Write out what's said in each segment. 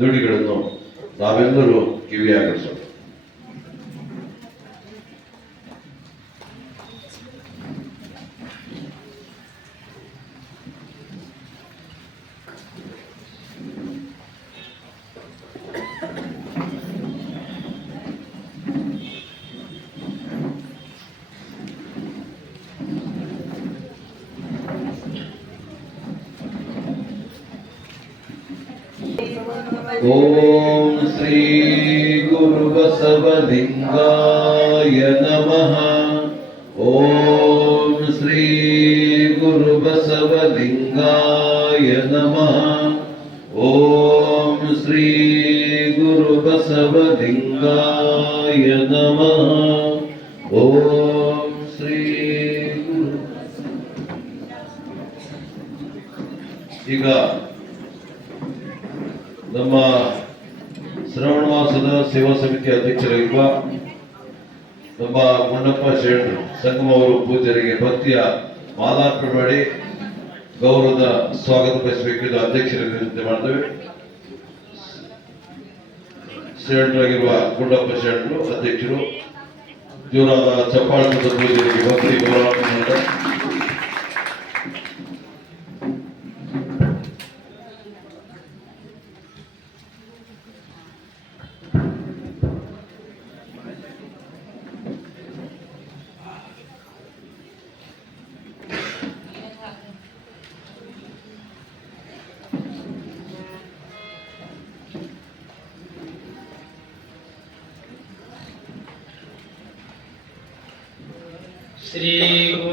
ನುಡಿಗಳನ್ನು ನಾವೆಲ್ಲರೂ ಕಿವಿಯಾಗಿಸೋಣ. ಓಂ ಶ್ರೀ ಈಗ ನಮ್ಮ ಶ್ರವಣ ಮಾಸದ ಸೇವಾ ಸಮಿತಿ ಅಧ್ಯಕ್ಷರಾಗಿರುವ ನಮ್ಮ ಗುಂಡಪ್ಪ ಶೇಣರು ಸಂಗಮ ಅವರು ಪೂಜರಿಗೆ ಭಕ್ತಿಯ ಮಾಲಾರ್ಪಣೆ ಮಾಡಿ ಗೌರವದ ಸ್ವಾಗತ ಬಯಸಬೇಕೆಂದು ಅಧ್ಯಕ್ಷರ ವಿನಂತಿ ಮಾಡಿದ್ದೇವೆ ಶರಣರಾಗಿರುವ ಗುಂಡಪ್ಪ ಶರಣರು ಅಧ್ಯಕ್ಷರು ಇವರಾದ ಚಪ್ಪಾಳದ ಮಂತ್ರಿ ಗೌರವ Sri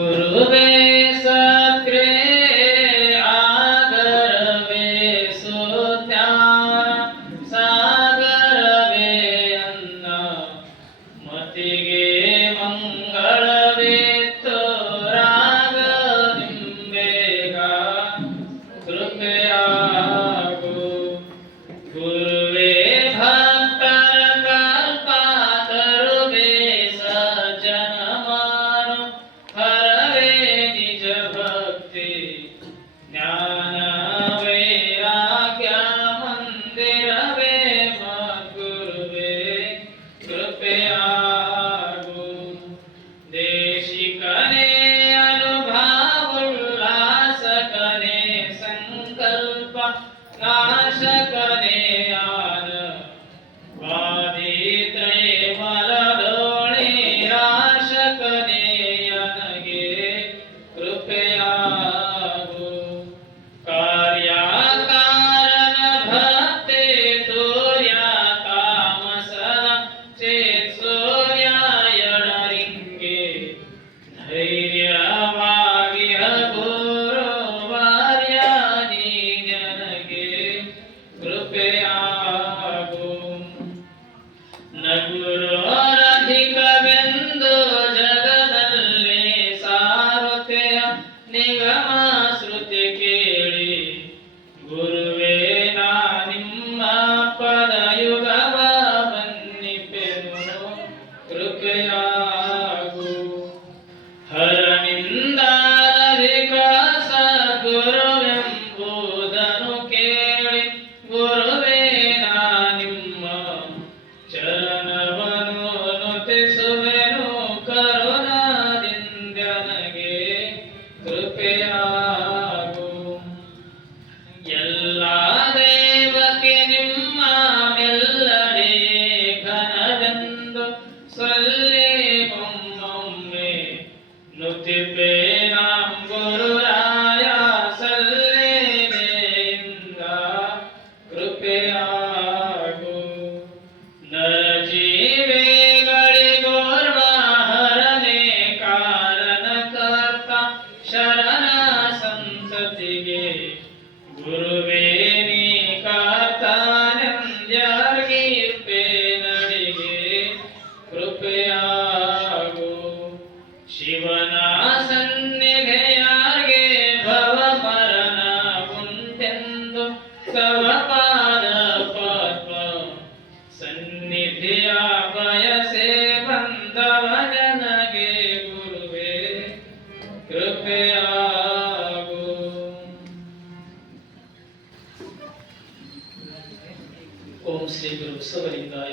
ಓಂ ಶ್ರೀ ಗುರು ಬಸವಲಿಂಗಾಯ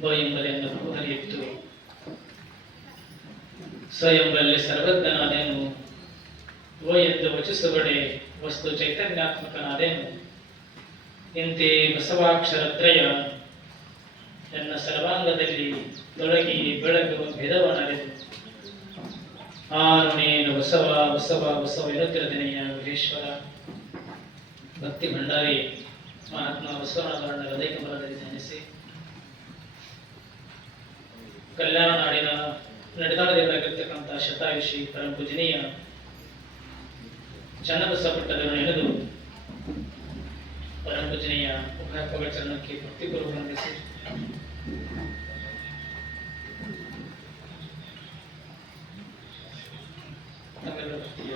ಬ ಎಂಬಲೆಂದು ಹರಿಯಿತ್ತು ಸ ಎಂಬಲ್ಲಿ ಸರ್ವಜ್ಞನಾದೇನು. ವ ಎಂದು ವಚಿಸುವಡೆ ವಸ್ತು ಚೈತನ್ಯಾತ್ಮಕನಾದೇನು. ಎಂತೆ ಬಸವಾಕ್ಷರತ್ರಯ ನನ್ನ ಸರ್ವಾಂಗದಲ್ಲಿ ತೊಡಗಿ ಬೆಳಗುವ ಭೇದವನಾದೇನು. ಆರುಣೇನು ಬಸವ ಬಸವ ಬಸವ ಮಹೇಶ್ವರ. ಭಕ್ತಿ ಭಂಡಾರಿ. ಮಹಾತ್ಮ ಬಸವಣ್ಣನ ಹೃದಯ ಕಮಲದಲ್ಲಿ ಧ್ಯಾನಿಸಿ ಕಲ್ಯಾಣ ನಾಡಿನ ನಡೆದಾಡದೇವರಾಗಿರ್ತಕ್ಕಂಥ ಶತಾಯುಷಿ ಪರಂ ಪೂಜನೀಯ ಚನ್ನಬಸಪಟ್ಟದನ್ನು ಹಿಡಿದು ಪರಂ ಪೂಜನೀಯ ಉಭಯ ಚರಣಕ್ಕೆ ಭಕ್ತಿಪೂರ್ವಕ ವಂದಿಸಿ. ತಮ್ಮೆಲ್ಲರ ಭಕ್ತಿಯ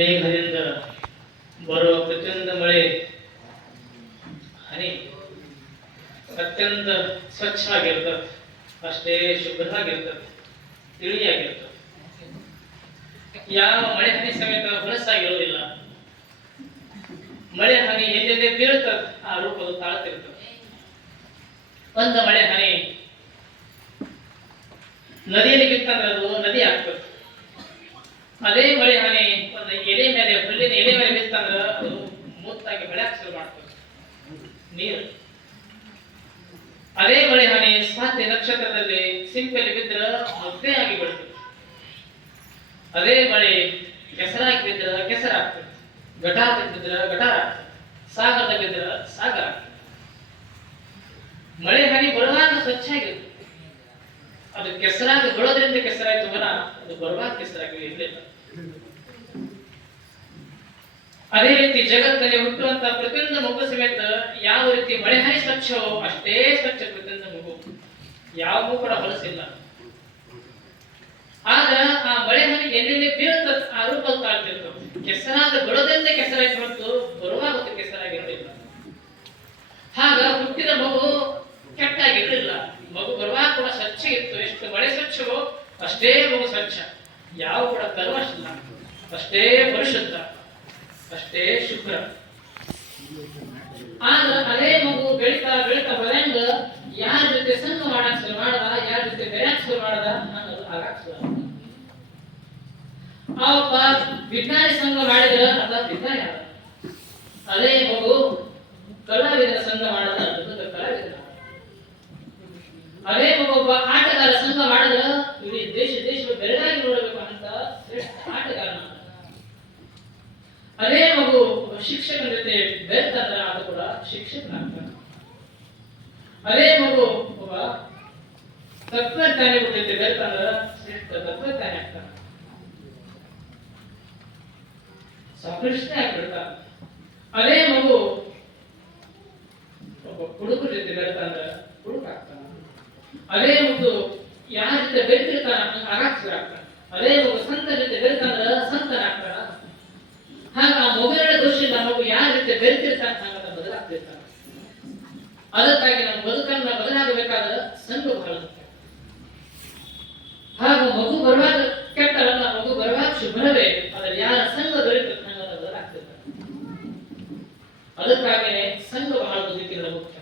ಮೇಘದಿಂದ ಬರುವ ಪ್ರತಿಯೊಂದು ಮಳೆ, ಹನಿ, ಅತ್ಯಂತ ಸ್ವಚ್ಛ ಆಗಿರ್ತದೆ. ಅಷ್ಟೇ ಶುಭ್ರವಾಗಿರ್ತದೆ ತಿಳಿಯಾಗಿರ್ತದೆ. ಯಾವ ಮಳೆ ಹನಿ ಸಮೇತ ಹೊಲಸಾಗಿರುವುದಿಲ್ಲ. ಮಳೆ ಹನಿ ಎಲ್ಲೆಲ್ಲೇ ಬೀಳ್ತದೆ. ಆ ರೂಪದ ತಾಳ್ತಿರ್ತದೆ. ಒಂದು ಮಳೆ ಹನಿ ನದಿಯಲ್ಲಿ ಬಿತ್ತಂದ್ರೆ ಅದು ನದಿ ಆಗ್ತದೆ. ಅದೇ ಮಳೆ ಹನಿ ಒಂದು ಎಲೆ ಮೇಲೆ, ಹುಲ್ಲಿನ ಎಲೆ ಮೇಲೆ ಬಿತ್ತಂದ್ರ ಅದು ಮುತ್ತಾಗಿ ಬೆಳೆಯಕ್ಕೆ ಶುರು ಮಾಡ್ತದೆ. ನೀರು. ಅದೇ ಮಳೆ ಹನಿ ಸ್ವಾತಿ ನಕ್ಷತ್ರದಲ್ಲಿ ಸಿಂಪಲ್ಲಿ ಬಿದ್ದರೆ ಮುದ್ದೆ ಆಗಿ ಬಿಡ್ತದೆ ಅದೇ ಮಳೆ ಕೆಸರಾಗಿ ಬಿದ್ದರೆ ಕೆಸರಾಗ್ತದೆ. ಗಟಾರ ಬಿದ್ದರೆ ಗಟಾರ ಸಾಗರದ ಬಿದ್ದರೆ ಸಾಗರ ಮಳೆ ಹನಿ ಬರುವಾಗ ಸ್ವಚ್ಛ ಆಗಿರ್ತದೆ ಅದು ಕೆಸರಾಗಿ ಬೀಳೋದ್ರಿಂದ ಕೆಸರಾಯ್ತು ಮನ, ಅದು ಬರುವಾಗ ಕೆಸರಾಗಿ ಇರಲಿಲ್ಲ. ಅದೇ ರೀತಿ ಜಗತ್ತಲ್ಲಿ ಹುಟ್ಟುವಂತ ಪ್ರತಿಯೊಂದು ಮಗು ಸಮೇತ ಯಾವ ರೀತಿ ಮಳೆ ಹನಿ ಸ್ವಚ್ಛವೋ ಅಷ್ಟೇ ಸ್ವಚ್ಛ ಪ್ರತಿಯೊಂದು ಮಗು. ಯಾವ ಕೂಡ ಹೊಲಸಿಲ್ಲ. ಆಗ ಆ ಮಳೆ ಹನಿ ಎಲ್ಲೆಲ್ಲಿ ಬೀಳುತ್ತ ಆ ರೂಪ ತಾಳ್ತಿರ್ತವೆ ಕೆಸರಾದ ಬಿಡೋದ್ರಿಂದ ಕೆಸರಾಗಿ ಹೊರತು ಬರುವಾಗ ಕೆಸರಾಗಿರಲಿಲ್ಲ ಆಗ ಹುಟ್ಟಿದ ಮಗು ಕೆಟ್ಟಾಗಿರಲಿಲ್ಲ. ಮಗು ಬರುವಾಗ ಕೂಡ ಸ್ವಚ್ಛ ಇತ್ತು. ಎಷ್ಟು ಮಳೆ ಸ್ವಚ್ಛವೋ ಅಷ್ಟೇ ಮಗು ಸ್ವಚ್ಛ. ಯಾವ ಕೂಡ ಕಲ್ಮಶಿಲ್ಲ ಅಷ್ಟೇ ಪರಿಶುದ್ಧ ಅಷ್ಟೇ ಶುಕ್ರ. ಆದ್ರೆ ಅದೇ ಮಗು ಬೆಳಿತಾ ಬೆಳಿತಾ ಬರಂಗ, ಯಾರ ಜೊತೆ ಸಂಘ ಮಾಡಕ್ ಶುರು ಮಾಡದ, ಯಾರ ಜೊತೆ ಬೆರೆಯಕ್ ಶುರು ಮಾಡದ ಅನ್ನೋದು ಆಗಕ್ ಶುರು ಒಬ್ಬ ವಿಜ್ಞಾನಿ ಸಂಘ ಮಾಡಿದ್ರ ಅದ ವಿಜ್ಞಾನಿ ಅದೇ ಮಗು ಕಲಾವಿದರ ಸಂಘ ಮಾಡದ ಅನ್ನೋದು ಕಲಾವಿದ ಅದೇ ಮಗು ಒಬ್ಬ ಆಟಗಾರ ಸಂಘ ಮಾಡಿದ್ರ, ಇಡೀ ದೇಶ ದೇಶ ಬೆರಗಾಗಿ ನೋಡಬೇಕು ಅಂತ ಶ್ರೇಷ್ಠ ಆಟಗಾರನ ಆದ. ಅದೇ ಮಗು, ಶಿಕ್ಷಕನ ಜೊತೆ ಬೆರ್ತಂದ್ರ ಅದು ಕೂಡ ಶಿಕ್ಷಕನಾಗ್ತಾನೆ ಅದೇ ಮಗು, ಒಬ್ಬ ತತ್ವಜ್ಞಾನಿಗಳ ಜೊತೆ ಶ್ರೇಷ್ಠ ತತ್ವಜ್ಞಾನಿ ಆಗ್ತಾನೆ. ಸಕೃಷ್ಣ ಆಗ್ಬಿಡ್ತಾನೆ ಅದೇ ಮಗು, ಒಬ್ಬ ಕುಡುಕು ಜೊತೆ ಬೆರ್ತಂದ್ರ ಕುಡುಕ ಆಗ್ತಾನ. ಅದೇ ಮಗು, ಯಾರ ಜೊತೆ ಬೆರ್ತಿರ್ತಾನ ಅರಾಕ್ಷರ ಆಗ್ತಾನೆ. ಅದೇ ಮಗು ಸಂತ ಜೊತೆ ಬೆರ್ತಂದ್ರ ಸಂತನಾಗ್ತಾನ ಹಾಗ ಆ ಮಗುವಿನ ದೋಷ ಇಲ್ಲ ಮಗು ಯಾರ ಜೊತೆ ಬೆರೆತಿರ್ತಾನೆ ಹಾಗಾದ ಬದಲಾಗ್ತಿರ್ತಾನೆ ಅದಕ್ಕಾಗಿ ನಮ್ಮ ಬದುಕನ್ನ ಬದಲಾಗಬೇಕಾದ ಸಂಘ ಬಹಳ ಹಾಗೂ ಮಗು ಬರುವಾಗ ಕೆಟ್ಟರಲ್ಲ ಮಗು ಬರುವಾಗ ಶುಭ್ರವೇ ಆದರೆ ಯಾರ ಸಂಘ ಹಾಗಾದ ಬದಲಾಗ್ತಿರ್ತಾನೆ ಅದಕ್ಕಾಗಿಯೇ ಸಂಘ ಬಹಳ ಬದುಕಿನ ಮುಖ್ಯ.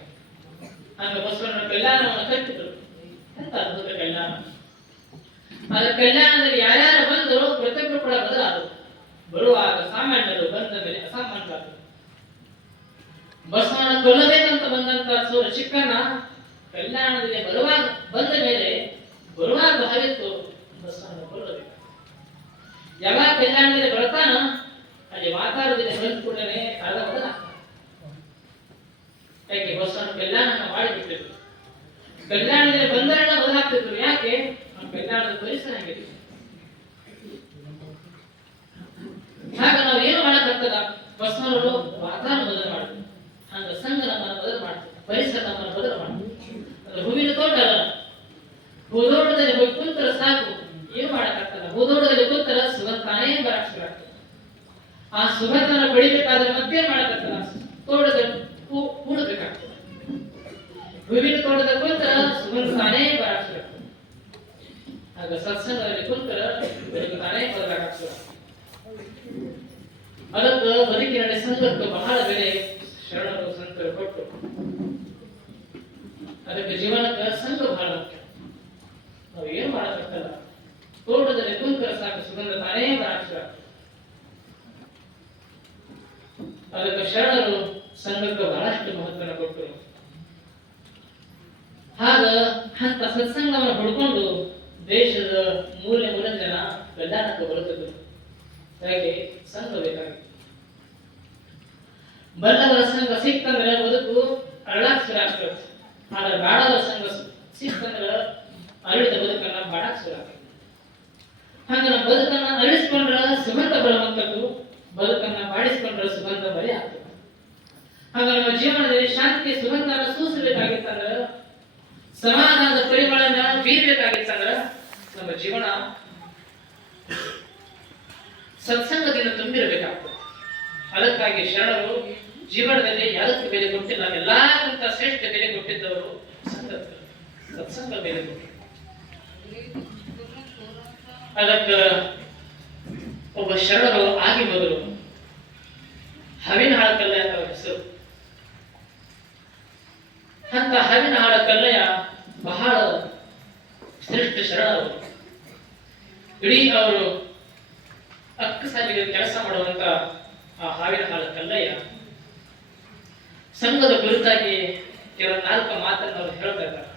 ಹಂಗ ಬಸವಣ್ಣ ಕಲ್ಯಾಣವನ್ನು ಕಟ್ಟಿದ್ರು. ಎಂತ ಅದ್ಭುತ ಕಲ್ಯಾಣ. ಆದ್ರೆ ಕಲ್ಯಾಣದಲ್ಲಿ ಯಾರ್ಯಾರು ಬಂದರು ಪ್ರತಿಯೊಬ್ಬರು ಕೂಡ ಬದಲಾದರು. ಬರುವಾಗ ಸಾಮಾನ್ಯರು ಬಂದ ಮೇಲೆ ಅಸಾಮಾನ್ಯರಾದರು. ಬಸವಣ್ಣ ಕೊಲ್ಲಬೇಕಂತ ಬಂದಂತ ಸೂರ ಚಿಕ್ಕಣ್ಣ ಕಲ್ಯಾಣದಲ್ಲಿ ಬರುವಾಗ ಬಂದ ಮೇಲೆ ಬರುವಾಗ ಭಾವಿತ್ತು ಬಸವಣ್ಣ ಕೊಲ್ಲಬೇಕು ಯಾವಾಗ ಕಲ್ಯಾಣದಲ್ಲಿ ಬರ್ತಾನ, ಅಲ್ಲಿ ಮಾತಾಡೋದಿಲ್ಲ ಬಂದ ಕೂಡಲೇ ಕಾಲ ಯಾಕೆ ಬಸವಣ್ಣ ಕಲ್ಯಾಣ ಮಾಡಿಬಿಟ್ಟಿದ್ರು ಕಲ್ಯಾಣದಲ್ಲಿ ಬಂದರೆಲ್ಲ ಬದಲಾಗ್ತಿದ್ರು. ಯಾಕೆ? ಕಲ್ಯಾಣದ ಪರಿಸರ ಆಗ ನಾವು ಏನು ಮಾಡಕ್ಕಾಗ್ತದ? ಬಸವನವರು ವಾತಾವರಣ ಬದಲು ಸಂಘ ನಮ್ಮನ್ನು ಬದಲು ಮಾಡ್ತೀವಿ. ಪರಿಸರ ಬದಲು ಮಾಡ್ತೀವಿ. ಅದು ಹೂವಿನ ತೋಟ ಅಲ್ಲ ಹೂದೋಟದಲ್ಲಿ ಹೋಗಿ ಕುಂತರ ಸಾಕು. ಏನು ಮಾಡಕ್ಕಾಗ್ತಲ್ಲ ಹೂದೋಟದಲ್ಲಿ ಕುಂತರ ಸುಗತಾನೇ ತಾನೇ ಬರಕ್ ಆಗ್ತದೆ ಆ ಸುಗತನ ಬೆಳಿಬೇಕಾದ್ರೆ ಮತ್ತೆ ಮಾಡಕ್ಕಾಗ್ತಲ್ಲ ತೋಟದಲ್ಲಿ ಹೂ ಹೂಡಬೇಕಾಗ್ತದೆ. ಹೂವಿನ ತೋಟದ ಕುಂತರ ಸುಗತಾನೇ ತಾನೇ ಬರಕ್ ಆಗ್ತದೆ ಆಗ ಸತ್ಸಂಗದಲ್ಲಿ ಕುಂತರ ತಾನೇ ಬದಲಾಗ್ತದೆ. ಅದಕ್ಕೆ ಬದುಕಿನಲ್ಲಿ ಸಂಘಕ್ಕೆ ಬಹಳ ಬೆಲೆ. ಶರಣರು ಸಂತರು ಕೊಟ್ಟು. ಅದಕ್ಕೆ ಜೀವನಕ್ಕೆ ಸಂಘ ಬಹಳ ಮುಖ್ಯ. ನಾವು ಏನು ಮಾಡಬೇಕಲ್ಲ? ತೋಟದಲ್ಲಿ ಕುಂಕರ ಸಾಕು ಸುಗಂಧ ತಾನೇ ಬರಾಕ್ತದೆ ಅದಕ್ಕೆ ಶರಣರು ಸಂಘಕ್ಕೆ ಬಹಳಷ್ಟು ಮಹತ್ವನ ಕೊಟ್ಟರು ಹಾಗ ಅಂತ ಸತ್ಸಂಗವನ್ನು ಹುಡ್ಕೊಂಡು ದೇಶದ ಮೂಲೆ ಮೂಲ ಜನ ಕಲ್ಯಾಣಕ್ಕೆ ಬರುತ್ತಿದ್ದರು. ಹಾಗೆ? ಸಂಘ ಬೇಕಾಗಿತ್ತು. ಬಲ್ಲವರ ಸಂಘ ಸಿಕ್ತಂದ್ರೆ ಬದುಕು ಅರಳಾಕ್ ಶುರು ಆಗ್ತದೆ ಆದ್ರೆ ಬಾಡವರ ಸಂಘ ಸಿಕ್ತಂದ್ರೆ ಅರಳಿದ ಬದುಕನ್ನ ಬಾಡಾಕ್ ಶುರು ನಮ್ಮ ಬದುಕನ್ನ ಅಳಿಸ್ಕೊಂಡ್ರ ಸುಗಂಧ ಬರುವಂಥದ್ದು ಬದುಕನ್ನ ಬಾಡಿಸ್ಕೊಂಡ್ರ ಸುಗಂಧ ಬರೀ ಆಗ್ತದೆ. ಹಾಗ ನಮ್ಮ ಜೀವನದಲ್ಲಿ ಶಾಂತಿ ಸುಗಂಧ ಸೂಸಬೇಕಾಗಿತ್ತಂದ್ರ, ಸಮಾಧಾನದ ಪರಿಮಳನ ಬೀರ್ಬೇಕಾಗಿತ್ತಂದ್ರ ನಮ್ಮ ಜೀವನ ಸತ್ಸಂಗದಿಂದ ತುಂಬಿರಬೇಕಾಗ್ತದೆ. ಅದಕ್ಕಾಗಿ ಶರಣರು ಜೀವನದಲ್ಲಿ ಯಾವುದಕ್ಕೆ ಬೆಲೆ ಕೊಟ್ಟಿಲ್ಲ ಎಲ್ಲಕ್ಕಿಂತ ಶ್ರೇಷ್ಠ ಬೆಲೆ ಕೊಟ್ಟಿದ್ದವರು ಸತ್ಸಂಗ ಬೆಲೆ ಕೊಟ್ಟರು ಅದಕ್ಕ ಒಬ್ಬ ಶರಣರು ಆಗಿ ಮೊದಲು ಹವಿನ ಹಾಳ ಕಲ್ಲಯ ಅಂತ ಅವ್ರ ಹೆಸರು. ಅಂತ ಹವಿನ ಹಾಳ ಕಲ್ಲಯ್ಯ ಬಹಳ ಶ್ರೇಷ್ಠ ಶರಣರು. ಇಡೀ ಅವರು ಅಕ್ಕಸಾಲಿಗೆ ಕೆಲಸ ಮಾಡುವಂತ ಆ ಹಾವಿನ ಹಾಳ ಕಲ್ಲಯ್ಯ. ಸಂಘದ ಕುರಿತಾಗಿ ಕೆಲವು ನಾಲ್ಕು ಮಾತನ್ನು ಅವರು ಹೇಳ್ತಾ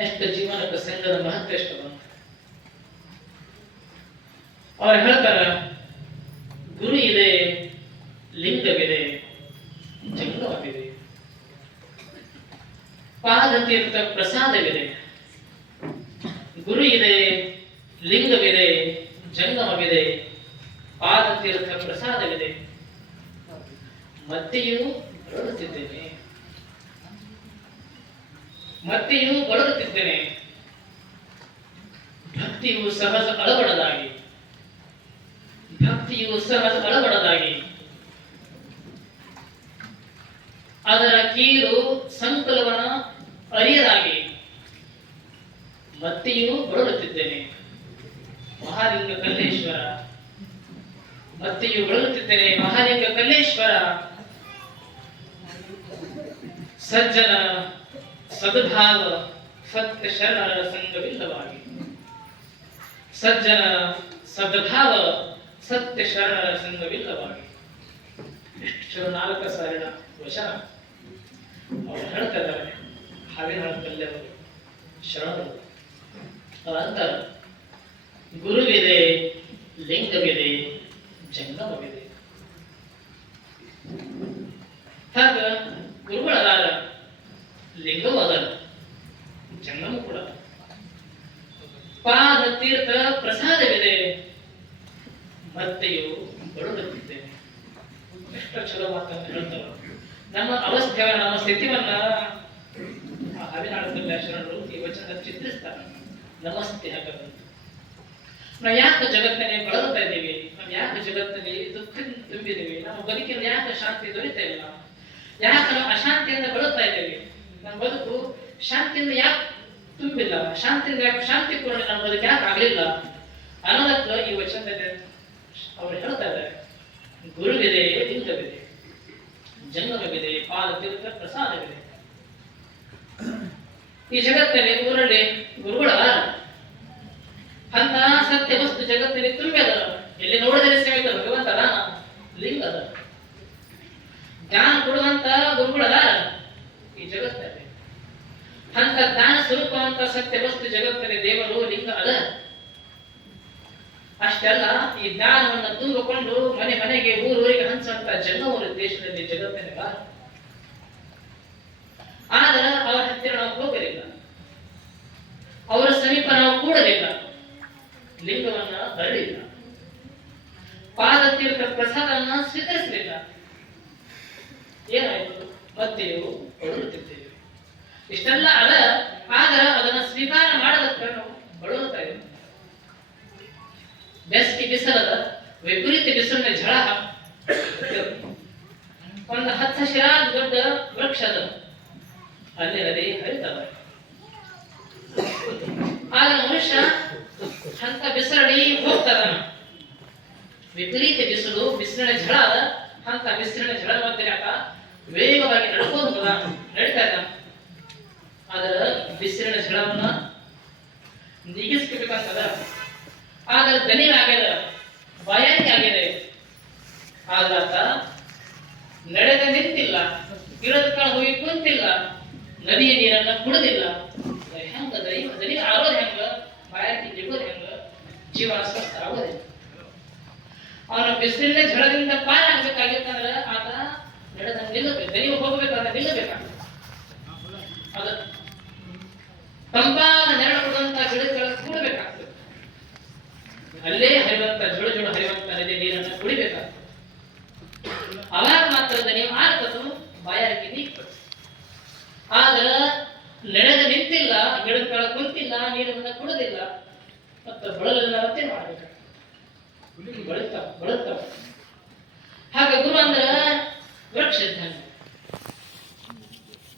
ಎಷ್ಟು ಜೀವನಕ್ಕೆ ಸಂಘದ ಮಹತ್ವ ಎಷ್ಟು ಅಂತ. ಅವ್ರು ಹೇಳ್ತಾರ, ಗುರು ಇದೆ, ಲಿಂಗವಿದೆ, ಜಂಗಮವಿದೆ. ಪಾದತೀರ್ಥ ಪ್ರಸಾದವಿದೆ. ಗುರು ಇದೆ, ಲಿಂಗವಿದೆ, ಜಂಗಮವಿದೆ. ಪಾದತೀರ್ಥ ಪ್ರಸಾದವಿದೆ. ಮತ್ತೆಯೂ ಬಳಲುತ್ತಿದ್ದೇನೆ ಮತ್ತೆಯೂ ಬಳಲುತ್ತಿದ್ದೇನೆ ಭಕ್ತಿಯು ಸಹಜ ಅಳವಡದಾಗಿ ಭಕ್ತಿಯು ಸಹಜ ಅಳವಡದಾಗಿ ಅದರ ಕೀರು ಸಂಕಲವನ ಅರಿಯದಾಗಿ ಮತ್ತೆಯೂ ಬಳಲುತ್ತಿದ್ದೇನೆ ಮಹಾಲಿಂಗ ಕಲ್ಲೇಶ್ವರ ಮತ್ತೆಯೂ ಬಳಲುತ್ತಿದ್ದೇನೆ ಮಹಾಲಿಂಗ ಕಲ್ಲೇಶ್ವರ. ಸಜ್ಜನ ಸದ್ಭಾವ ಸತ್ಯ ಶರಣರ ಸಂಘವಿಲ್ಲವಾಗಿ. ಸಜ್ಜನ ಸದ್ಭಾವ ಸತ್ಯ ಶರಣರ ಸಂಘವಿಲ್ಲವಾಗಿ. ಎಷ್ಟು ನಾಲ್ಕ ಸಾವಿರ ವಚನ. ಅವರು ಹೇಳ್ತಾ ಇದ್ದಾರೆ. ಹಾವಿನ ಕಲ್ಯವರು ಶರಣರು. ಗುರುವಿದೆ, ಲಿಂಗವಿದೆ ಜಂಗಮವಿದೆ ಹಾಗ ಗುರುಗಳದಾರ ಲಿಂಗವೂ ಅದರ. ಜಂಗಮ ಕೂಡ. ಪಾದ ತೀರ್ಥ ಪ್ರಸಾದವಿದೆ. ಮತ್ತೆಯು ಬರುತ್ತಿದ್ದೇನೆ ಎಷ್ಟು ಚಲೋ ಮಾತನ್ನು ಹೇಳ್ತಾರೆ. ನಮ್ಮ ಅವಸ್ಥೆಯ, ನಮ್ಮ ಸ್ಥಿತಿವನ್ನ ಹರಿನಾಡದಲ್ಲಿ ಶರಣರು ಈ ವಚನ ಚಿತ್ರಿಸ್ತಾರೆ. ನಮಸ್ತೆ ಹಾಕದಂತ ನಾವು ಯಾಕೆ ಜಗತ್ತಿನಲ್ಲಿ ಬಳಲುತ್ತಾ ಇದ್ದೀವಿ? ನಾವು ಯಾಕೆ ಜಗತ್ತಿನಲ್ಲಿ ದುಃಖದಿಂದ ತುಂಬಿದ್ದೀವಿ? ನಮ್ಮ ಬದುಕಿನ ಯಾಕೆ ಶಾಂತಿ ದೊರೀತಾ ಇಲ್ಲ? ಯಾಕೆ ನಾವು ಅಶಾಂತಿಯಿಂದ ಬಳಲುತ್ತಾ ಇದ್ದೀವಿ? ನಮ್ಮ ಬದುಕು ಶಾಂತಿಯಿಂದ ಯಾಕೆ ತುಂಬಿಲ್ಲ? ಶಾಂತಿಯಿಂದ ಯಾಕೆ ಶಾಂತಿ ಪೂರ್ಣ ನಮ್ಮ ಬದುಕು ಯಾಕೆ ಆಗಲಿಲ್ಲ? ಅನ್ನೋದಕ್ಕೆ ಈ ವಚನದಲ್ಲಿ ಅವರು ಹೇಳ್ತಾ ಇದ್ದಾರೆ. ಗುರುವಿದೆ, ಲಿಂಗವಿದೆ, ಜನ್ಮವಿದೆ ಪಾದ ತೀರ್ಥ ಪ್ರಸಾದವಿದೆ. ಈ ಜಗತ್ತಿನಲ್ಲಿ ಊರಲ್ಲಿ ಗುರುಗಳ ಅಂತ ಸತ್ಯ ವಸ್ತು ತುಂಬಿ ಅದ ಎಲ್ಲಿ ನೋಡಿದರೆ ಸಮೇತ ಲಿಂಗ ಅದ. ಜ್ಞಾನ ಕೊಡುವಂತ ಗುರುಗಳದ ಈ ಜಗತ್ತಲ್ಲಿ. ಅಂತ ಜ್ಞಾನ ಸ್ವರೂಪವಂತ ಸತ್ಯ ವಸ್ತು ಜಗತ್ತಿನ ದೇವರು, ಲಿಂಗ ಅದ. ಅಷ್ಟೆಲ್ಲ ಈ ಜ್ಞಾನವನ್ನು ತುಂಬಿಕೊಂಡು ಮನೆ ಮನೆಗೆ ಊರೂರಿಗೆ ಹಂಚುವಂತ ಜನವರು ದೇಶದಲ್ಲಿ ಜಗತ್ತಿನ ಆದ್ರೆ ಅವರ ಹತ್ತಿರ ನಾವು ಹೋಗಲಿಲ್ಲ. ಅವರ ಸಮೀಪ ನಾವು ಕೂಡಲಿಲ್ಲ. ಲಿಂಗವನ್ನ ಪಾದ ತೀರ್ಥ ಪ್ರಸಾದವನ್ನ ಸ್ವೀಕರಿಸಲಿಲ್ಲ. ಏನಾಯಿತು? ಮತ್ತೆಯೂ ಬಳಲುತ್ತಿದ್ದೇವೆ ಇಷ್ಟೆಲ್ಲ ಅದ ಆದರೆ ಅದನ್ನ ಸ್ವೀಕಾರ ಮಾಡದಕ್ಕೆ ನಾವು ಬಳಲುತ್ತಾ ಇದ್ದೇವೆ ಬೆಸ್ಟಿ ಬಿಸಿಲದ ವಿಪರೀತ ಬಿಸಿಲಿನ ಝಳ ಒಂದು ಹತ್ತು ಹಸಿರಾದ ದೊಡ್ಡ ವೃಕ್ಷ ಅದ. ಅಲ್ಲಿ ನದಿ ಹರಿತದ. ಆದ್ರೆ ಮನುಷ್ಯ ಅಂತ ಬಿಸಿಲಡಿ ಹೋಗ್ತದ ವಿಪರೀತ ಬಿಸಿಲು, ಬಿಸಿಲಿನ ಝಳ ಅಂತ ಬಿಸಿಲಿನ ಝಳದ ಮಧ್ಯೆ ಆತ ವೇಗವಾಗಿ ನಡ್ಕೊಂಡು ನಡೀತಾ ಇದ್ದ. ಆದ್ರ ಬಿಸಿಲಿನ ಝಳವನ್ನ ನೀಗಿಸ್ಬೇಕಂತದ ಆದ್ರೆ ದನಿ ಆಗ್ಯದ ಭಯಾನಿ ಆಗಿದೆ ಆದ್ರ ಆತ ನಡೆದ ನಿಂತಿಲ್ಲ ಗಿಡದ ಹೋಗಿ ಕುಂತಿಲ್ಲ, ನದಿಯ ನೀರನ್ನ ಕುಡಿದಿಲ್ಲ. ಹೆಂಗ ದನಿ ದನಿ ಆರೋದ್ ಹೆಂಗ? ಜಿಗೋದು ಹೆಂಗ? ಜೀವನ ಸ್ವಸ್ಥ ಆಗೋದಿಲ್ಲ ಅವನ ಬಿಸಿಲಿನ ಝಳದಿಂದ ಪಾರಾಗಬೇಕಾಗಿತ್ತಂದ್ರೆ ಆತ ನಡೆದ ನಿಲ್ಲಬೇಕು ದನಿ ಹೋಗ್ಬೇಕಂದ್ರೆ ನಿಲ್ಲಬೇಕಾಗ್ತದೆ. ಅದು ತಂಪಾದ ನೆರಳು ಕೊಡುವಂತ ಗಿಡಗಳ ಕೂಡಬೇಕಾಗ್ತದೆ. ಅಲ್ಲೇ ಹರಿವಂತ, ಜುಳು ಜುಳು ಹರಿವಂತ ನದಿ ನೀರನ್ನು ಕುಡಿಬೇಕಾಗ್ತದೆ. ಅವಾಗ ಮಾತ್ರ ದನಿ ಆರ್ತದು ಬಾಯಾರಿಕೆ ನೀಗ್ತದೆ ಆದ್ರ ನಡೆದ ನಿಂತಿಲ್ಲ, ಗಿಡದ ಕೆಳ ಕುಂತಿಲ್ಲ, ನೀರನ್ನ ಕುಡದಿಲ್ಲ ಮತ್ತು ಬಳಲಿಲ್ಲ ಮಾಡಬೇಕು ಮಾಡ್ಬೇಕು ಬಳಸ್ತಾವ ಬಳಸ್ತಾವ ಹಾಗೆ ಗುರು ಅಂದ್ರ ವೃಕ್ಷ ಇದ್ದಂಗೆ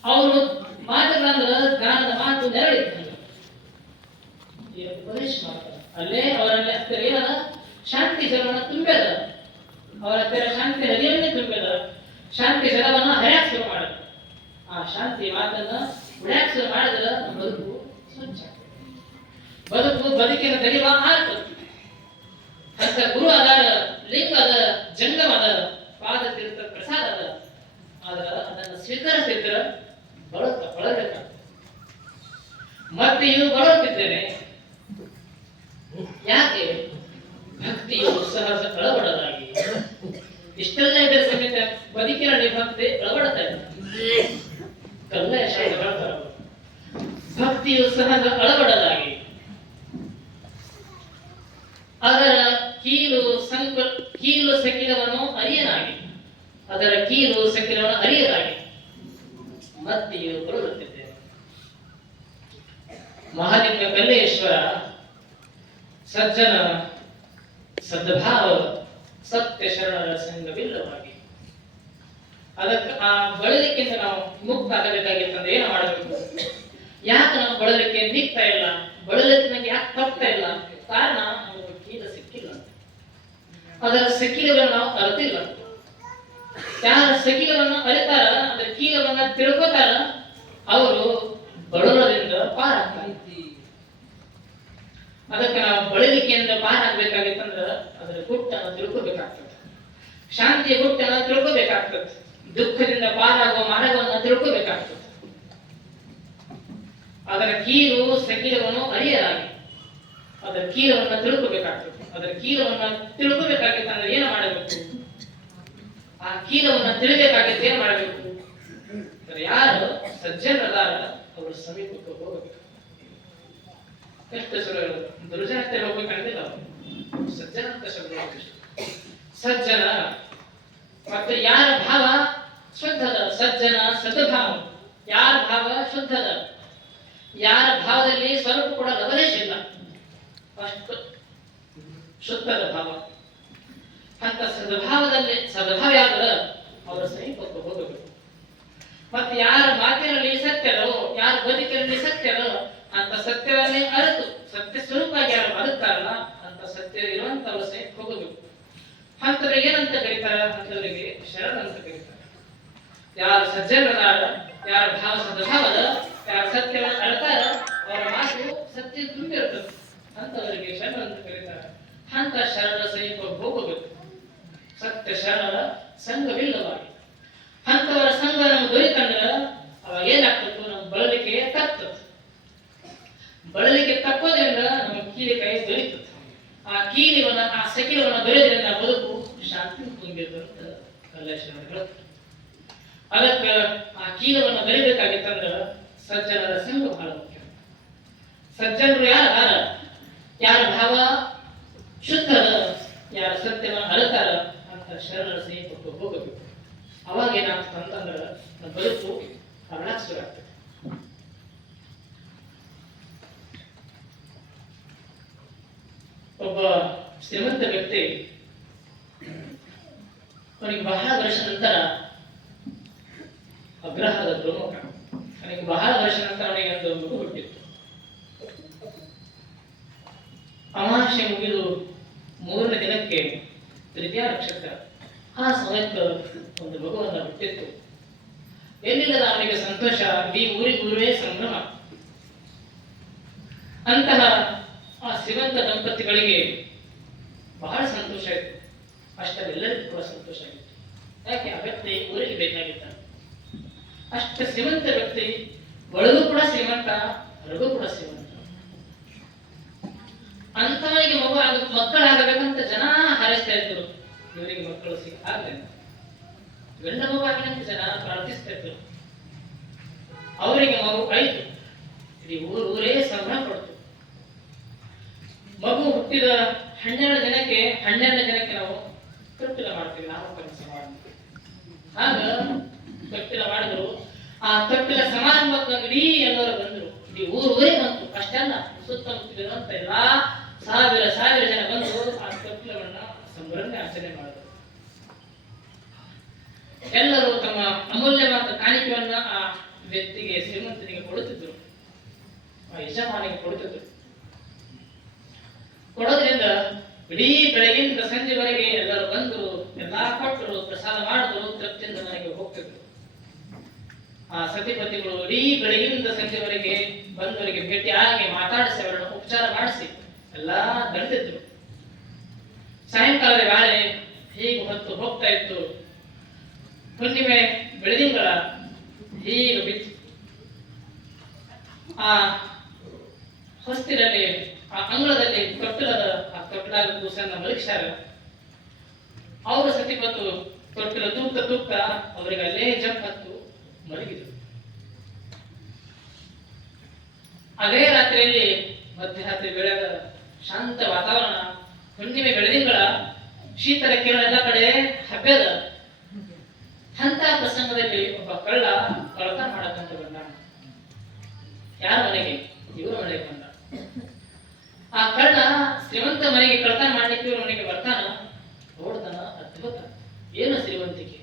ಅವರು ಮಾತುಗಳಂದ್ರ ಜ್ಞಾನದ ಮಾತು ನೆರಳಿದ್ದಂಗೆ ಉಪದೇಶ ಮಾಡ್ತಾರೆ. ಅಲ್ಲೇ ಅವರಲ್ಲಿ ಹತ್ತಿರ ಏನದ? ಶಾಂತಿ ಜಲವನ್ನ ತುಂಬ್ಯದ ಅವರ ಹತ್ತಿರ ಶಾಂತಿ ಹರಿಯನ್ನೇ ತುಂಬ್ಯದ ಶಾಂತಿ ಜಲವನ್ನ ಹರಿಯಾಕ್ ಶುರು ಮಾಡದ. ಆ ಶಾಂತಿ ಮಾತನ್ನ ಉಳ್ಯಾಕ್ ಶುರು ಮಾಡಿದ್ರ ಬದುಕು ಸ್ವಚ್ಛ. ಬದುಕು ಬದುಕಿನ ದರಿವ ಆಗ್ತದೆ ಅಂತ ಗುರು ಅದಾರ ಲಿಂಗ ಅದ ಜಂಗಮ ಅದ ಪಾದ ತೀರ್ಥ ಪ್ರಸಾದ ಅದ ಆದ್ರ ಅದನ್ನು ಸ್ವೀಕರಿಸಿದ್ರ ಬಳಕ ಬಳಕ ಮತ್ತೆ ಇವು ಬಳಲ್ತಿದ್ದೇನೆ ಯಾಕೆ? ಭಕ್ತಿಯು ಸಹಜ ಕಳವಳದಾಗಿ ಇಷ್ಟೆಲ್ಲ ಇದೆ ಸಮೇತ ಬದುಕಿನ ಭಕ್ತಿ ಅಳವಡತಾ ಇದೆ ಕಲ್ಲ. ಭಕ್ತಿಯು ಸಹಜ ಅಳವಡಲಾಗಿ ಅದರ ಕೀಲು ಸಂಕ ಕೀಲು ಸಕಿಲವನ್ನು ಅರಿಯನಾಗಿ. ಅದರ ಕೀಲು ಸಕಿಲವನ್ನು ಅರಿಯಲಾಗಿ ಮತ್ತೆಯು ಬರುತ್ತಿದ್ದೇನೆ ಮಹಾಲಿಂಗ ಕಲ್ಲೇಶ್ವರ ಸಜ್ಜನ ಸದ್ಭಾವ ಸತ್ಯ ಶರಣರ ಸಂಘವಿಲ್ಲವಾಗಿ. ಅದಕ್ಕೆ ಆ ಬಳಲಿಕ್ಕಿಂತ ನಾವು ಮುಕ್ತ ಆಗಬೇಕಾಗಿತ್ತಂದ್ರೆ ಏನು ಮಾಡಬೇಕು? ಯಾಕೆ ನಾವು ಬಳಲಿಕ್ಕೆ ನಿಗ್ತಾ ಇಲ್ಲ? ಬಳಲಿಕ್ಕೆ ನಂಗೆ ಯಾಕೆ ತಪ್ತಾ ಇಲ್ಲ ಕಾರಣ ನಮಗೆ ಕೀಲ ಸಿಕ್ಕಿಲ್ಲ ಅದರ ಸಕೀಲವನ್ನು ನಾವು ಅರಿತಿಲ್ಲ ಯಾರ ಸಕೀಲವನ್ನು ಅರಿತಾರ, ಅದರ ಕೀಲವನ್ನ ತಿಳ್ಕೊತಾರ, ಅವರು ಬಳಲದಿಂದ ಪಾರಾಗ್ತಾರೆ. ಅದಕ್ಕೆ ನಾವು ಬಳಲಿಕೆಯಿಂದ ಪಾರಾಗಬೇಕಾಗಿತ್ತಂದ್ರ ಅದರ ಗುಟ್ಟನ್ನು ತಿಳ್ಕೊಬೇಕಾಗ್ತದೆ. ಶಾಂತಿಯ ಗುಟ್ಟನ್ನು ತಿಳ್ಕೊಬೇಕಾಗ್ತದೆ. ದುಃಖದಿಂದ ಪಾರಾಗುವ ಮಾರ್ಗವನ್ನು ತಿಳ್ಕೊಬೇಕಾಗ್ತದೆ. ಅದರ ಕೀಲು ಸಕೀಲವನ್ನು ಅರಿಯಲಾಗಿ ಅದರ ಕೀಲವನ್ನ ತಿಳ್ಕೊಬೇಕಾಗ್ತದೆ. ಅದರ ಕೀಲವನ್ನು ತಿಳ್ಕೊಬೇಕಾಗಿತ್ತಂದ್ರೆ ಏನು ಮಾಡಬೇಕು? ಆ ಕೀಲವನ್ನ ತಿಳಿಬೇಕಾಗಿತ್ತು ಏನು ಮಾಡಬೇಕು? ಅಂದ್ರೆ ಯಾರು? ಸಜ್ಜನರಾದ ಅವರು ಸಮೀಪಕ್ಕೆ ಹೋಗಬೇಕು. ಎಷ್ಟು ಸುರ ದುರ್ಜನತೆ ಹೋಗ್ಬೇಕಾಗಿಲ್ಲ ಸಜ್ಜನ ಅಂತ ಸಜ್ಜನ. ಮತ್ತೆ ಯಾರ ಭಾವ? ಶುದ್ಧದ. ಸಜ್ಜನ, ಸದ್ಭಾವ. ಯಾರ ಭಾವ? ಶುದ್ಧದ. ಯಾರ ಭಾವದಲ್ಲಿ ಸ್ವಲ್ಪ ಕೂಡ ಅಷ್ಟು ಶುದ್ಧದ ಭಾವ ಅಂತ ಸದ್ಭಾವದಲ್ಲಿ ಸದ್ಭಾವ ಯಾವ್ದದ ಅವರ ಸಮೀಪಕ್ಕೆ ಹೋಗಬೇಕು ಮತ್ತೆ ಯಾರ ಮಾತಿನಲ್ಲಿ ಸತ್ಯನೋ, ಯಾರ ಬದುಕಿನಲ್ಲಿ ಸತ್ಯನೋ, ಅಂತ ಸತ್ಯವನ್ನೇ ಅರಿತು, ಸತ್ಯ ಸ್ವರೂಪವಾಗಿ ಯಾರು ಅರುತ್ತಾರಲ್ಲ, ಅಂತ ಸತ್ಯ ಇರುವಂತವರ ಸಮೀಪ ಹೋಗಬೇಕು ಅಂತವ್ರಿಗೆ ಏನಂತ ಕರೀತಾರ? ಅಂತವರಿಗೆ ಶರಣ ಅಂತ ಕರೀತಾರೆ. ಯಾರ ಸಜ್ಜನರಾದ ಯಾರ ಭಾವ ಸದ್ಭಾವದ, ಯಾರ ಸತ್ಯವನ್ನು ಅರ್ತಾರ, ಅವರ ಮಾತು ಸತ್ಯ ತುಂಬಿರ್ತದೆ ಅಂತವರಿಗೆ ಶರಣ ಅಂತ ಕರೀತಾರೆ. ಅಂತ ಶರಣರ ಸಮೀಪ ಹೋಗಬೇಕು ಸತ್ಯ ಶರಣರ ಸಂಘವಿಲ್ಲವಾಗಿ. ಅಂತವರ ಸಂಘ ನಮ್ಗೆ ದೊರೆತಂದ್ರ ಅವಾಗ ಏನಾಗ್ತದೆ ನಮ್ಮ ಬಳಲಿಕೆ ತಪ್ತದೆ ಬಳಲಿಕೆ ತಪ್ಪೋದ್ರಿಂದ ನಮ್ಮ ಕೀಲಿ ಕೈ ದೊರೀತದೆ. ಆ ಕೀಲಿವನ್ನ, ಆ ಸಕಿಲವನ್ನ ದೊರೆಯೋದ್ರಿಂದ ಬದುಕು ಶಾಂತಿ ತುಂಬಿ ಹೇಳ್ತಾರೆ ಅದಕ್ಕೆ ಆ ಕೀಲವನ್ನು ದೊರಿಬೇಕಾಗಿತ್ತಂದ್ರ ಸಜ್ಜನರ ಸಂಘ ಬಹಳ ಮುಖ್ಯ. ಸಜ್ಜನರು ಯಾರ ಯಾರ ಭಾವ? ಶುದ್ಧದ ಯಾರ ಸತ್ಯನ ಅರತಾರ ಅಂತ ಶರಣರ ಸಮೀಪಕ್ಕೆ ಹೋಗಬೇಕು. ಅವಾಗ ನಮ್ಮ ಬದುಕು ಅರಳಾಕ್ ಶುರು ಆಗ್ತದೆ. ಒಬ್ಬ ಶ್ರೀಮಂತ ವ್ಯಕ್ತಿ ಅವನಿಗೆ ಬಹಳ ವರ್ಷ ನಂತರ ಅಗ್ರಹದ ಪ್ರಮುಖ. ಅವನಿಗೆ ಬಹಳ ವರ್ಷ ನಂತರ ಅವನಿಗೆ ಒಂದು ಮಗು ಹುಟ್ಟಿತ್ತು. ಅಮಾವಾಸ್ಯೆ ಮುಗಿದು ಮೂರನೇ ದಿನಕ್ಕೆ ತೃತೀಯ ನಕ್ಷತ್ರ ಆ ಸಮಯಕ್ಕೆ ಒಂದು ಮಗುವನ್ನು ಬಿಟ್ಟಿತ್ತು ಎಲ್ಲಿಲ್ಲದ ಅವನಿಗೆ ಸಂತೋಷ? ಇಡೀ ಊರಿಗೂರೇ ಸಂಭ್ರಮ. ಅಂತಹ ಆ ಶ್ರೀಮಂತ ದಂಪತಿಗಳಿಗೆ ಬಹಳ ಸಂತೋಷ ಇತ್ತು ಅಷ್ಟರೆಲ್ಲರಿಗೂ ಕೂಡ ಸಂತೋಷ ಆಗಿತ್ತು ಯಾಕೆ? ಆ ವ್ಯಕ್ತಿ ಊರಿಗೆ ಬೇಕಾಗಿದ್ದ. ಅಷ್ಟ ಶ್ರೀಮಂತ ವ್ಯಕ್ತಿ ಒಳಗೂ ಕೂಡ ಶ್ರೀಮಂತ ಹೊರಗೂ ಕೂಡ ಶ್ರೀಮಂತ. ಅಂತವನಿಗೆ ಮಗು ಆಗ ಮಕ್ಕಳಾಗಬೇಕಂತ ಜನ ಹಾರೈಸ್ತಾ ಇದ್ರು. ಇವರಿಗೆ ಮಕ್ಕಳು ಆಗ್ಲಿಲ್ಲ ಗಂಡ ಮಗು ಆಗಲಿ ಜನ ಪ್ರಾರ್ಥಿಸ್ತಾ ಇದ್ರು. ಅವರಿಗೆ ಮಗು ಆಯ್ತು ಇಡೀ ಊರು ಊರೇ ಸಂಭ್ರಮ ಪಡ್ತು. ಮಗು ಹುಟ್ಟಿದ ಹನ್ನೆರಡು ದಿನಕ್ಕೆ ಹನ್ನೆರಡು ದಿನಕ್ಕೆ ನಾವು ಕಟ್ಟಿಲ ಮಾಡ್ತೀವಿ ನಾವು ಕೆಲಸ ಮಾಡ್ತೀವಿ. ಆಗ ಕಟ್ಟಿಲ ಮಾಡಿದ್ರು. ಆ ಕಟ್ಟಿಲ ಸಮಾರಂಭಕ್ಕೆ ಇಡೀ ಎಲ್ಲರೂ ಬಂದ್ರು. ಇಡೀ ಊರು ಊರೇ ಬಂತು. ಅಷ್ಟೆಲ್ಲ ಸುತ್ತಮುತ್ತಲಿರುವಂತ ಎಲ್ಲಾ ಸಾವಿರ ಸಾವಿರ ಜನ ಬಂದು ಆ ಕಟ್ಟಿಲವನ್ನ ಸಂಭ್ರಮ ಆಚರಣೆ ಮಾಡಿದರು ಎಲ್ಲರೂ ತಮ್ಮ ಅಮೂಲ್ಯವಾದ ಕಾಣಿಕೆಯನ್ನ ಆ ವ್ಯಕ್ತಿಗೆ, ಶ್ರೀಮಂತನಿಗೆ ಕೊಡುತ್ತಿದ್ದರು ಆ ಯಜಮಾನಿಗೆ ಕೊಡುತ್ತಿದ್ದರು ಕೊಡೋದ್ರಿಂದ ಇಡೀ ಬೆಳಗಿಂದ ಸಂಜೆವರೆಗೆ ಎಲ್ಲರೂ ಬಂದರು, ಎಲ್ಲಾ ಕೊಟ್ಟರು, ಪ್ರಸಾದ ಮಾಡಿದ್ರು, ತೃಪ್ತಿಯಿಂದ ಮನೆಗೆ ಹೋಗ್ತಿದ್ರು. ಆ ಸತಿಪತಿಗಳು ಇಡೀ ಬೆಳಗಿಂದ ಸಂಜೆವರೆಗೆ ಬಂದವರಿಗೆ ಭೇಟಿ ಆಗಿ ಮಾತಾಡಿಸಿ, ಅವರನ್ನು ಉಪಚಾರ ಮಾಡಿಸಿ. ಎಲ್ಲಾ ನಡೆದಿದ್ರು ಸಾಯಂಕಾಲದ ವೇಳೆ ಹೀಗೆ ಹೊತ್ತು ಹೋಗ್ತಾ ಇತ್ತು. ಹುಣ್ಣಿಮೆ ಬೆಳದಿಂಗಳ ಹೀಗೆ ಬಿತ್ತು. ಆ ಹೊಸ್ತಿನಲ್ಲಿ ಆ ಅಂಗಳದಲ್ಲಿ ತೊಟ್ಟಿಲದ ಆ ತೊಟ್ಟಿಲಾದ ಕೂಸನ್ನ ಮಲಗಿಸ್ಯಾರ ಅವರು ಸತಿಪತ್ತು ತೊಟ್ಟಿಲ ತೂಕ ತೂಕ ಅವರಿಗೆ ಅಲ್ಲೇ ಜಂಪ್ ಹತ್ತು ಮಲಗಿದರು. ಅದೇ ರಾತ್ರಿಯಲ್ಲಿ ಮಧ್ಯರಾತ್ರಿ ಬೆಳಗ ಶಾಂತ ವಾತಾವರಣ, ಹುಣ್ಣಿಮೆ ಬೆಳದಿಂಗಳ, ಶೀತಲ ಕಿರಣ ಎಲ್ಲ ಕಡೆ ಹಬ್ಬದ. ಅಂತ ಪ್ರಸಂಗದಲ್ಲಿ ಒಬ್ಬ ಕಳ್ಳ ಕಳ್ಳತನ ಮಾಡಕ್ಕಂತ ಬಂದ. ಯಾರ ಮನೆಗೆ? ಇವರ ಮನೆಗೆ ಬಂದ. ಆ ಕಳ್ಳ ಶ್ರೀಮಂತ ಮನೆಗೆ ಕಳ್ಳತನ ಮಾಡ್ಲಿಕ್ಕೆ ಇವ್ರ ಮನೆಗೆ ಬರ್ತಾನ? ನೋಡ್ತಾನ, ಅದ್ಭುತ. ಏನು ಶ್ರೀಮಂತಿಕೆ?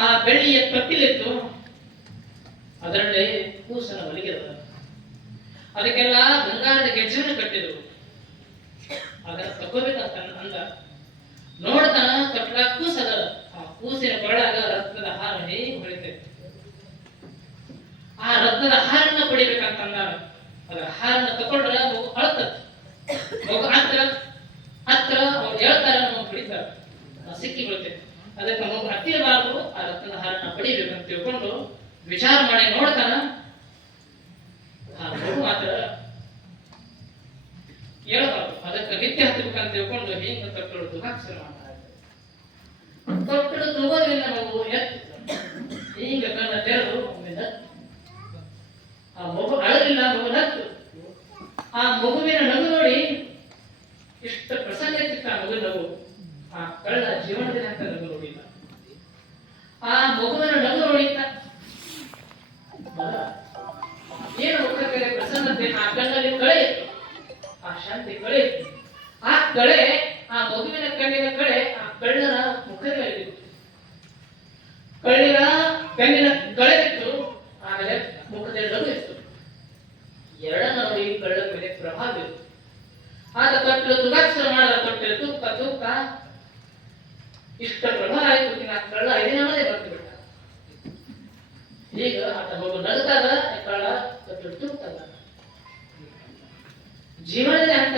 ಆ ಬೆಳ್ಳಿಯ ಪಟ್ಟಿಲಿತ್ತು ಅದರಲ್ಲಿ ಕೂಸನ ಮಲಗಿದ ಅದಕ್ಕೆಲ್ಲ ಬಂಗಾರದ ಗೆಜ್ಜೆಯನ್ನು ಕಟ್ಟಿದ್ರು ಅದನ್ನ ತಗೋಬೇಕಂತ ಅಂದ, ನೋಡ್ತಾನ ಕಟ್ಲ ಕೂಸದ, ಆ ಕೂಸಿನ ಕೊರಳಾಗ ರಕ್ತದ ಹಾರ ಹೇಗೆ ಆ ರಕ್ತದ ಹಾರನ್ನ ಪಡಿಬೇಕಂತ ಅಂದಾರ ಅದರ ಹಾರನ್ನ ತಕೊಂಡ್ರ ಮಗು ಅಳತತ್ ಮಗು ಹತ್ರ ಹತ್ರ ಅವ್ರು ಹೇಳ್ತಾರ ನಾವು ಪಡಿತಾರ ಸಿಕ್ಕಿ ಬಿಡುತ್ತೆ. ಅದಕ್ಕೆ ಮಗು ಹತ್ತಿರಬಾರ್ದು ಆ ರಕ್ತದ ಹಾರನ್ನ ಪಡಿಬೇಕಂತ ತಿಳ್ಕೊಂಡು ವಿಚಾರ ಮಾಡಿ ನೋಡ್ತಾನ ಆ ಮಾತ್ರ ಹೇಳ್ಬಾರ್ದು. ಅದಕ್ಕೆ ನಿತ್ಯ ಹತ್ತಬೇಕಂತ ತಿಳ್ಕೊಂಡು ಹಿಂಗ ತೊಟ್ಟಳು ದುಃಖಾಕ್ಷರ ಮಾಡ್ತಾರೆ. ತೊಟ್ಟಳು ತಗೋದ್ರಿಂದ ಮಗು ಎತ್ತ. ಹಿಂಗ ಕಣ್ಣ ತೆರೆದು ಒಮ್ಮೆ ಆ ಮಗು ಅಳಲಿಲ್ಲ, ಮಗು ನತ್ತು. ಆ ಮಗುವಿನ ನಗು ನೋಡಿ ಇಷ್ಟ ಪ್ರಸನ್ನ ಇರ್ತಿತ್ತು ಆ ಮಗು ನಗು. ಆ ಜೀವನದಲ್ಲಿ ಅಂತ ನಗು ಆ ಮಗುವಿನ ನಗು ನೋಡಿತ್ತ ಕಳೆ, ಆ ಮಗುವಿನ ಕಣ್ಣಿನ ಕಳೆ, ಆ ಕಳ್ಳನ ಮುಖದ ಬಿತ್ತು. ಕಳ್ಳಿನ ಕಣ್ಣಿನ ಕಳೆ ಬಿತ್ತು, ಆಮೇಲೆ ಮುಖದಲ್ಲಿ ನಗು ಇತ್ತು ಎರಡನ್ನ ನೋಡಿ ಮೇಲೆ ಪ್ರಭಾವ ಇತ್ತು ಆತ ಕಟ್ಟಲು ತುಗಾಕ್ಷರ ಮಾಡದ ತೊಟ್ಟಲು ತೂಕ ತೂಕ ಇಷ್ಟ ಪ್ರಭಾವ ಆಯ್ತು. ಆ ಕಳ್ಳ ಐದಿನವೇ ಬರ್ತು ಬಿಟ್ಟ. ಈಗ ಆತ ಮಗು ನಗುತ್ತಾಗ ಕಳ್ಳ ಕಟ್ಟಲು ತುಪ್ಪ ಜೀವನದಲ್ಲಿ ಅಂತ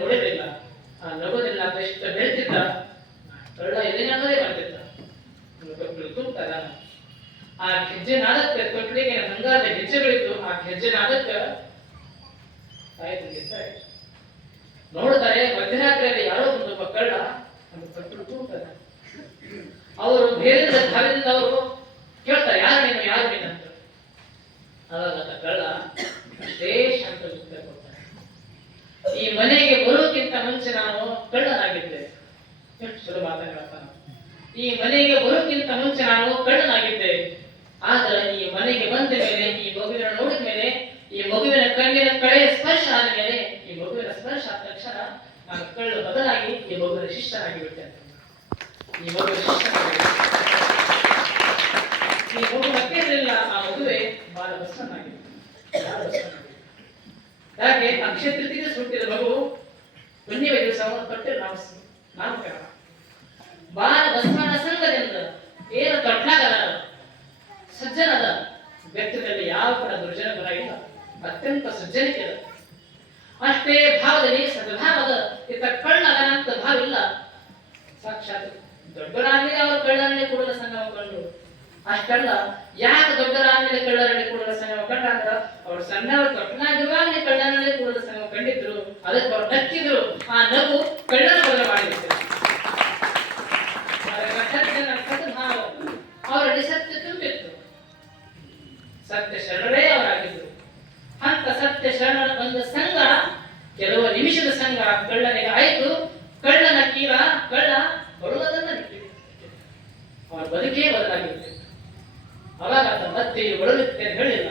ನೋಡಿರಲಿಲ್ಲ. ನಗುದಿಲ್ಲ ಅಂತ ಇಷ್ಟ ಬೆಳೆತಿದ್ದ ಕಳ್ಳ ಎದಿನಲ್ಲೇ ಮಾಡ್ತಿದ್ದ? ತೂಗ್ತಾಗ ಆ ಹೆಜ್ಜೆ ನಾದಕ್ಕೆ ತೊಟ್ಲಿಗೆ ಹಂಗಾದ ಹೆಜ್ಜೆಗಳಿತ್ತು ಆ ಹೆಜ್ಜೆ ನಾದಕ್ಕೆ ಆಯ್ತು ಆಯ್ತು. ನೋಡ್ತಾರೆ, ಮಧ್ಯರಾತ್ರಿಯಲ್ಲಿ ಯಾರೋ ಒಂದು ಮಕ್ಕಳ ಒಂದು ಕಟ್ಟಲು ತೂಗ್ತಾರೆ ಅವರು ಬೇರೆ ಭಾಗದಿಂದ ಅವರು ಕೇಳ್ತಾರೆ, ಯಾರು ನೀನು ಯಾರು ನೀನು ಅಂತ. ಅವಾಗ ಕಳ್ಳ ಅಷ್ಟೇ ಶಾಂತ ಈ ಮನೆಗೆ ಬರೋಕ್ಕಿಂತ ಮುಂಚೆ ನಾನು ಕಳ್ಳನಾಗಿದ್ದೆ. ಸುಲಭ ಈ ಮನೆಗೆ ಬರೋಕ್ಕಿಂತ ಮುಂಚೆ ನಾನು ಕಳ್ಳನಾಗಿದ್ದೆ. ಆದ್ರೆ ಈ ಮನೆಗೆ ಬಂದ ಮೇಲೆ, ಈ ಮಗುವಿನ ನೋಡಿದ ಮೇಲೆ, ಈ ಮಗುವಿನ ಕಣ್ಣಿನ ಕಳೆ ಸ್ಪರ್ಶ ಆದ ಮೇಲೆ, ಈ ಮಗುವಿನ ಸ್ಪರ್ಶ ಆದ ತಕ್ಷಣ ನಾನು ಕಳ್ಳು ಬದಲಾಗಿ ಈ ಮಗುವಿನ ಶಿಷ್ಯನಾಗಿ ಬಿಟ್ಟೆ. ಈ ಮಗುವಿನ ಶಿಷ್ಯನಾಗಿ ಈ ಮಗು ಮತ್ತೆ ಇರಲಿಲ್ಲ ಆ ಮಗುವೆ ಬಾಲ ಬಸವನಾಗಿದೆ ಯಾಕೆ ಅಕ್ಷಯ ತೃತೀಯ ಸುಟ್ಟಿದ ಮಗು ಹುಣ್ಣಿಮೆ ದಿವಸ ಅವನು ತೊಟ್ಟೆ ನಾವು ನಾಮಕರಣ ಬಾಲ ಬಸವನ ಸಂಘದಿಂದ ಏನು ತೊಟ್ಲಾಗದ ಸಜ್ಜನದ ವ್ಯಕ್ತಿಗಳಲ್ಲಿ ಯಾವ ಕೂಡ ದುರ್ಜನ ಗುಣ ಇಲ್ಲ. ಅತ್ಯಂತ ಸಜ್ಜನಿಕೆ. ಅಷ್ಟೇ ಭಾವದಲ್ಲಿ ಸದ್ಭಾವದ ಇತ್ತ ಕಳ್ಳಗನಂತ ಭಾವ ಇಲ್ಲ. ಸಾಕ್ಷಾತ್ ದೊಡ್ಡರಾಗಲಿ ಅವರು ಕಳ್ಳನೇ ಕೂಡಲ ಸಂಗಮ ಕಂಡು ಅಷ್ಟಲ್ಲ ಯಾಕೆ ದೊಡ್ಡರಾದ್ಮೇಲೆ ಕಳ್ಳರಲ್ಲಿ ಕೂಡ ಸಂಗಮ ಕಂಡ ಅಂದ್ರ, ಅವ್ರು ಸಣ್ಣವರು ತೊಟ್ಟನಾಗಿರುವಾಗಲೇ ಕಳ್ಳನಲ್ಲಿ ಕೂಡದ ಸಂಗಮ ಕಂಡಿದ್ರು, ಅದಕ್ಕೆ ಅವ್ರು ನಕ್ಕಿದ್ರು ಆ ನಗು ಕಳ್ಳರ ಬಲ ಮಾಡಿದ್ರು ಅವರಲ್ಲಿ ಸತ್ಯ ತುಂಬಿತ್ತು. ಸತ್ಯ ಶರಣರೇ ಅವರಾಗಿದ್ರು. ಅಂತ ಸತ್ಯ ಶರಣರ ಬಂದ ಸಂಘ, ಕೆಲವು ನಿಮಿಷದ ಸಂಘ ಕಳ್ಳನಿಗೆ ಆಯ್ತು. ಕಳ್ಳನ ಕೀರ ಕಳ್ಳ ಬರುವುದನ್ನ ಬಿಟ್ಟಿದೆ ಅವರ ಬದುಕೇ ಬದಲಾಗಿತ್ತು ಅವಾಗ ಆತ